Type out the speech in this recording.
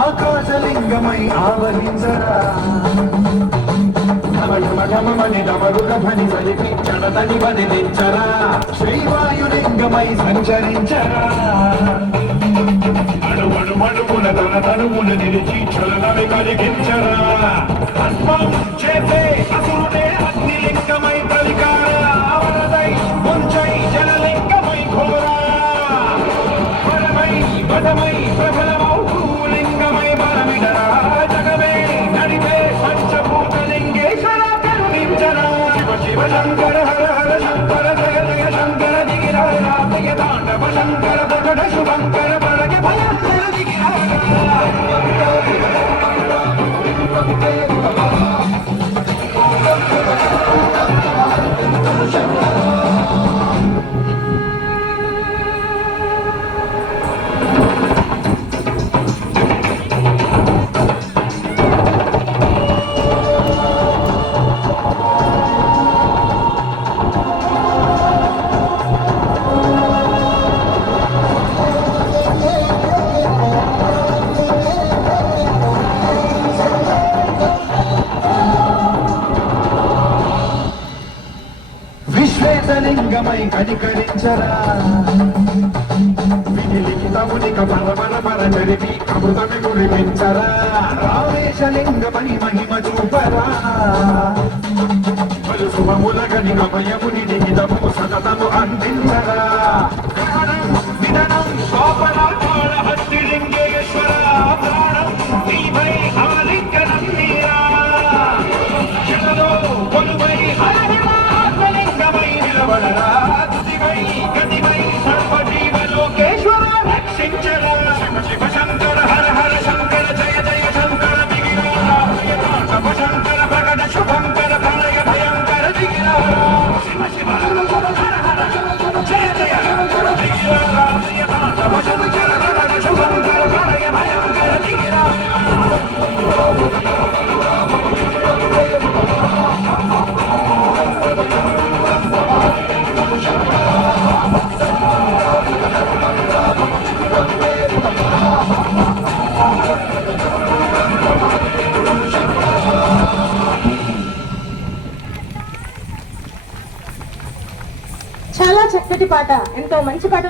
ఆకాశలింగమై ఆవరించరా ఢమఢమఢమని డమరుగని సలిపి చడతని వదిలించరా శ్రీవాయులింగమై సంచరించరా అడుగుల తన తనువులు నిలిచి చలనవి కలిగించరా అస్మం చేసే అసురుడే అగ్నిలింగమై ప్రలికారా వరదై ముంచై జలలింగమై ఘోరా వరమై వదమై ప్రబలమౌ లింగమై బలమిడరా జగమే నడిపే పంచభూతలింగేశ్వర కరుణించరా శివ శివ శంకర హర హర శంకర జయ జయ శంకర దిగిరా రాతయ తాండవ శంకర ప్రకట శుభంకర పరగ భయంకర దిగిరా లింగమై కనికరించరా వినిలిఖితమునిక పరమర పర జరిపి అమృతమి కురిపించరా రామేశలింగమని మహిమ చూపరా పలు శుభముల గణికమయముని లిఖితము సతతము అందించరా విధనం స్వాపరాకార హస్తి లింగేశ్వర ప్రాణం నీవై ఆలింగనం నీరా జగదో కొలువై తుదివై గతివై సర్వజీవలోకేశ్వర రక్షించరా శివ శివ శంకర హర హర శంకర జయ జయ శంకర దిగిరా శివ శంకర ప్రకట శుభంకర ప్రళయ భయంకర దిగిరా శివ శివ హర హర జయ జయ శంకర దిగిరా శివ శంకర ప్రకట శుభంకర ప్రళయ భయంకర దిగిరా చాలా చక్కటి పాట, ఎంతో మంచి పాట.